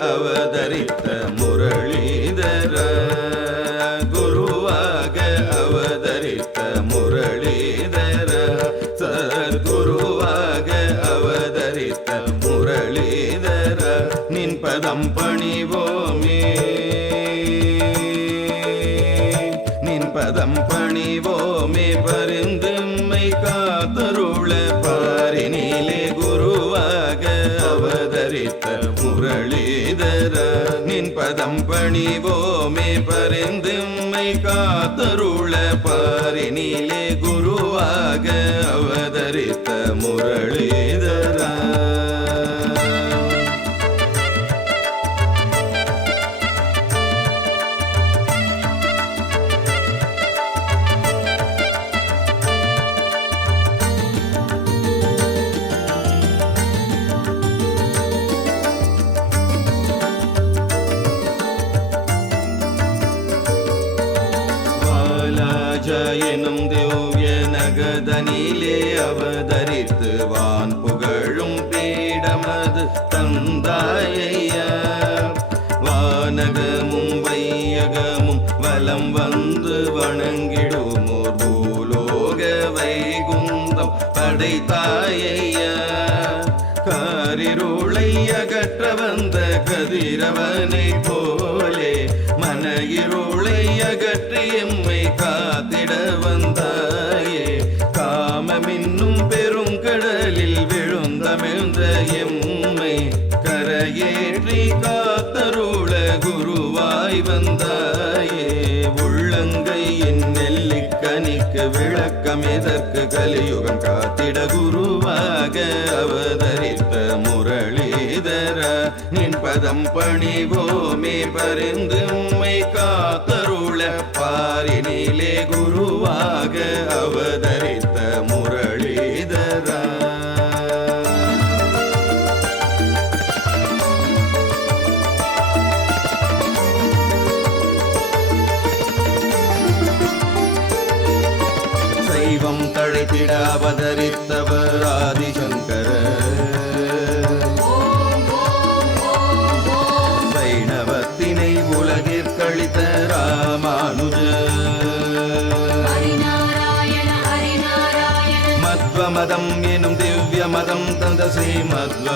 அவதரித்த முரளிதர குருவாக அவதரித்த முரளிதர சத்குருவாக அவதரித்த முரளிதர நின் பதம் பணிவோமே. நின் பதம் பணிவோமே பரிந்தும்மை காத்தருள பா பதம் பணிவோமே பரிந்தும்மை காத்தருள பாரினிலே குருவாக அவதரித்த முரளிதரா. ராஜ எனும் திவ்ய நகதனிலே அவதரித்துவான். புகழும் பீடமது தந்தாயையா. வானகமும் வையகமும் வலம் வந்து வணங்கிடுமோர். பூலோக வைகுந்தம் படைத்தாயையா. காரிருளை அகற்ற வந்த கதிரவனை போலே. மன இருளை அகற்றி எம்மை காத்திட வந்தாயே. காமமின்னும் பெருங்கடலில் விழுந்தமிழ்ந்த எம்மை கரையேற்றி காத்தருள குருவாய் வந்தாயே. உள்ளங்கையின் நெல்லிக்கனிக்கு விளக்கம் எதற்கு? கலியுகம் காத்திட குருவாக அவதரித்த முரளி நின் பதம் பணிவோமே பரிந்து உம்மை காத்தருள. பாரினிலே குருவாக அவதரித்த முரளிதரா. சைவம் தழைத்திட அவதரித்தவர் ஆதிசங்கர உலகிற்கழித்த ராமானுஜ. மத்வ மதம் எனும் திவ்ய மதம் தந்த ஸ்ரீ மத்வ